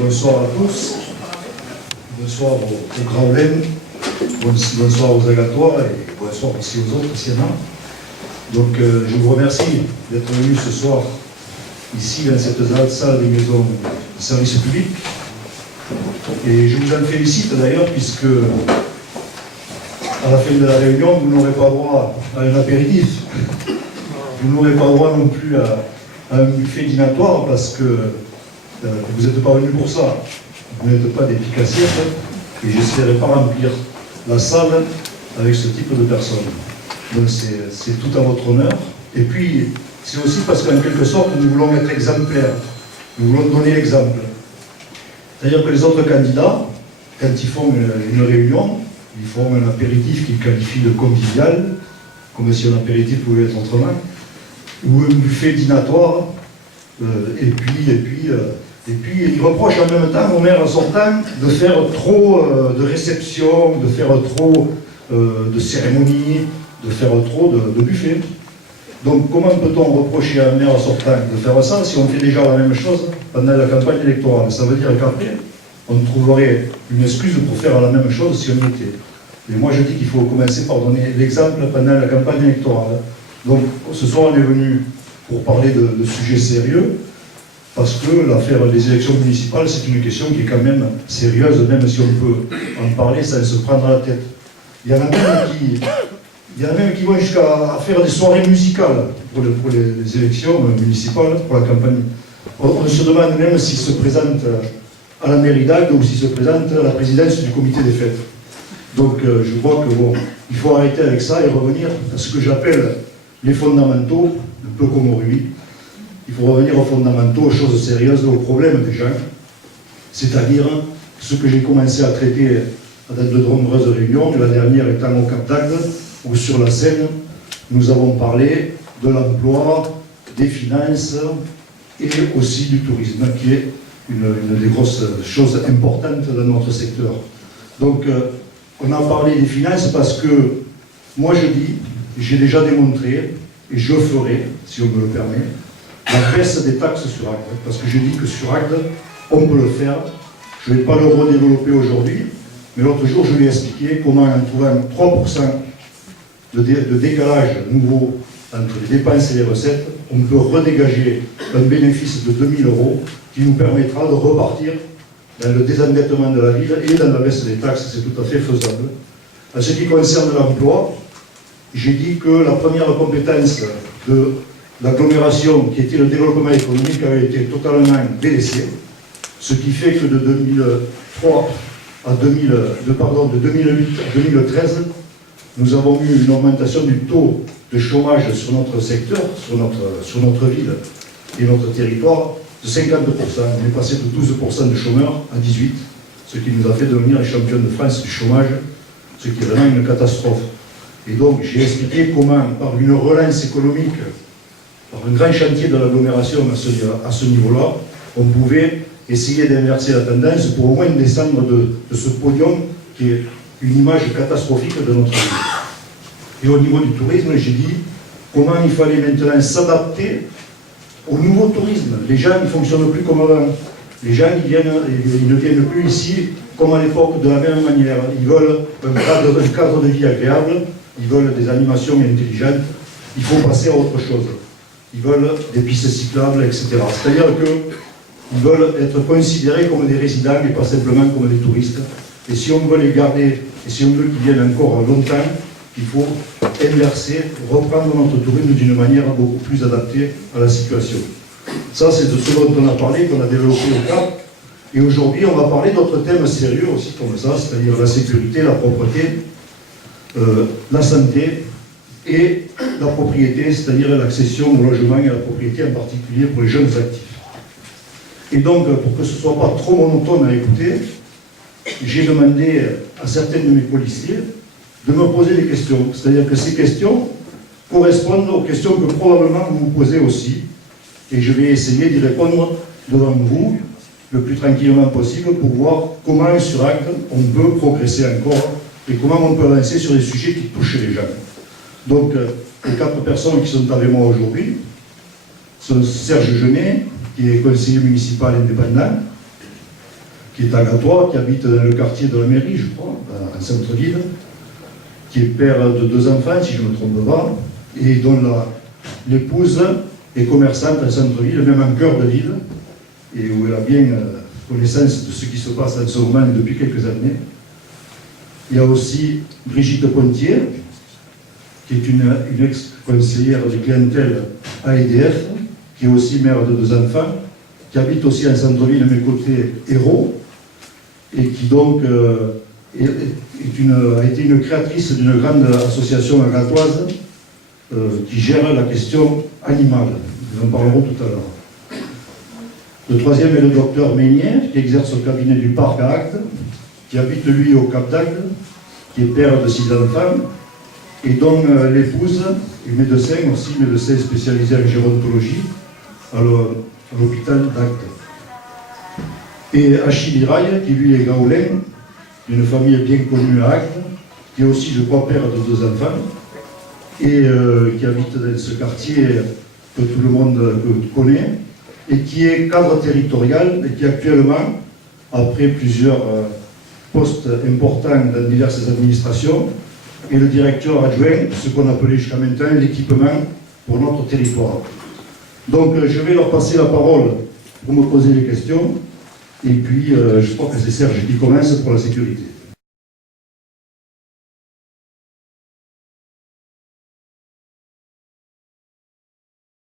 Bonsoir à tous, bonsoir aux Gravelins, bonsoir aux Agatoires et bonsoir aussi aux autres Sienna. Donc je vous remercie d'être venus ce soir ici dans cette salle des maisons de service public. Et je vous en félicite d'ailleurs puisque à la fin de la réunion, vous n'aurez pas droit à un apéritif. Vous n'aurez pas droit non plus à un buffet dînatoire parce que vous n'êtes pas venus pour ça. Vous n'êtes pas des picassiers et j'espérais pas remplir la salle avec ce type de personnes. Donc c'est tout à votre honneur. Et puis, c'est aussi parce qu'en quelque sorte, nous voulons être exemplaires. Nous voulons donner l'exemple. C'est-à-dire que les autres candidats, quand ils font une réunion, ils font un apéritif qu'ils qualifient de convivial, comme si un apéritif pouvait être autrement, ou un buffet dînatoire, et puis ils reprochent en même temps au maire sortant de faire trop de réceptions, de faire trop de cérémonies, de faire trop de buffets. Donc comment peut-on reprocher à un maire sortant de faire ça si on fait déjà la même chose pendant la campagne électorale? Ça veut dire qu'après, on trouverait une excuse pour faire la même chose si on y était. Et moi je dis qu'il faut commencer par donner l'exemple pendant la campagne électorale. Donc ce soir on est venu pour parler de sujets sérieux, parce que l'affaire des élections municipales c'est une question qui est quand même sérieuse, même si on peut en parler sans se prendre la tête. Il y en a même qui vont jusqu'à faire des soirées musicales pour les élections municipales, pour la campagne. On se demande même s'ils se présentent à la mairie d'Agde ou s'ils se présentent à la présidence du comité des fêtes. Donc je crois que bon, il faut arrêter avec ça et revenir à ce que j'appelle les fondamentaux, un peu comme au rugby. Il faut revenir aux fondamentaux, aux choses sérieuses, aux problèmes des gens. C'est-à-dire ce que j'ai commencé à traiter dans de nombreuses réunions, la dernière étant au Cap d'Agde, où sur la scène, nous avons parlé de l'emploi, des finances et aussi du tourisme, qui est une des grosses choses importantes dans notre secteur. Donc, on a parlé des finances parce que, moi je dis, j'ai déjà démontré, et je ferai, si on me le permet, la baisse des taxes sur Agde. Parce que je dis que sur Agde, on peut le faire. Je ne vais pas le redévelopper aujourd'hui, mais l'autre jour, je lui ai expliqué comment, en trouvant 3% de décalage nouveau entre les dépenses et les recettes, on peut redégager un bénéfice de 2000 € qui nous permettra de repartir dans le désendettement de la ville et dans la baisse des taxes, c'est tout à fait faisable. En ce qui concerne l'emploi, j'ai dit que la première compétence de l'agglomération, qui était le développement économique, avait été totalement délaissée, ce qui fait que de 2003 à de 2008 à 2013, nous avons eu une augmentation du taux de chômage sur notre secteur, sur notre ville et notre territoire, de 50%. On est passé de 12% de chômeurs à 18%, ce qui nous a fait devenir les champions de France du chômage, ce qui est vraiment une catastrophe. Et donc j'ai expliqué comment, par une relance économique, par un grand chantier de l'agglomération à ce niveau-là, on pouvait essayer d'inverser la tendance pour au moins descendre de ce podium qui est une image catastrophique de notre ville. Et au niveau du tourisme, j'ai dit comment il fallait maintenant s'adapter au nouveau tourisme. Les gens ne fonctionnent plus comme avant. Les gens ils ne viennent plus ici comme à l'époque de la même manière. Ils veulent un cadre de vie agréable, ils veulent des animations intelligentes, il faut passer à autre chose. Ils veulent des pistes cyclables, etc. C'est-à-dire qu'ils veulent être considérés comme des résidents et pas simplement comme des touristes. Et si on veut les garder, et si on veut qu'ils viennent encore longtemps, il faut inverser, reprendre notre tourisme d'une manière beaucoup plus adaptée à la situation. Ça, c'est de ce dont on a parlé, qu'on a développé au Cap. Et aujourd'hui, on va parler d'autres thèmes sérieux aussi comme ça, c'est-à-dire la sécurité, la propreté, la santé et la propriété, c'est-à-dire l'accession au logement et à la propriété, en particulier pour les jeunes actifs. Et donc, pour que ce ne soit pas trop monotone à écouter, j'ai demandé à certains de mes policiers de me poser des questions. C'est-à-dire que ces questions correspondent aux questions que probablement vous vous posez aussi. Et je vais essayer d'y répondre devant vous le plus tranquillement possible pour voir comment sur Agde on peut progresser encore et comment on peut avancer sur des sujets qui touchent les gens. Donc, les 4 personnes qui sont avec moi aujourd'hui sont Serge Genet, qui est conseiller municipal indépendant, qui est agatois, qui habite dans le quartier de la mairie, je crois, en centre-ville, qui est père de 2 enfants, si je ne me trompe pas, et dont l'épouse est commerçante en centre-ville, même en cœur de ville, et où elle a bien connaissance de ce qui se passe en ce moment depuis quelques années. Il y a aussi Brigitte Pontier, qui est une ex-conseillère de clientèle à EDF, qui est aussi mère de 2 enfants, qui habite aussi en centre-ville, mais côté Hérault, et qui donc a été une créatrice d'une grande association agatoise qui gère la question animale. Nous en parlerons tout à l'heure. Le troisième est le docteur Meignet, qui exerce au cabinet du Parc à Agde, qui habite lui au Cap d'Agde, qui est père de 6 enfants, et dont l'épouse est médecin aussi, médecin spécialisé en gérontologie à l'hôpital d'Agde. Et Achille Iraille, qui lui est gaoulin, d'une famille bien connue à Agde, qui est aussi, je crois, père de 2 enfants, et qui habite dans ce quartier que tout le monde connaît, et qui est cadre territorial, et qui actuellement, après plusieurs postes importants dans diverses administrations, est le directeur adjoint de ce qu'on appelait jusqu'à maintenant l'équipement pour notre territoire. Donc je vais leur passer la parole pour me poser des questions, et puis je crois que c'est Serge qui commence pour la sécurité.